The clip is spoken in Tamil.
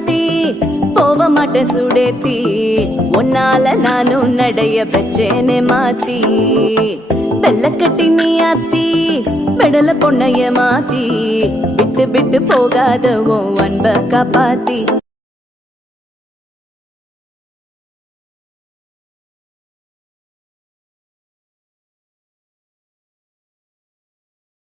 மாத்தி போக மாட்டேன் சுடேத்தி உன்னால நானும் நடைய பெச்சேனே மாத்தி வெள்ளக்கட்டி நீ ஆத்தி பெடல பொண்ணைய மாத்தி விட்டு விட்டு போகாத உன் அன்ப காப்பாத்தி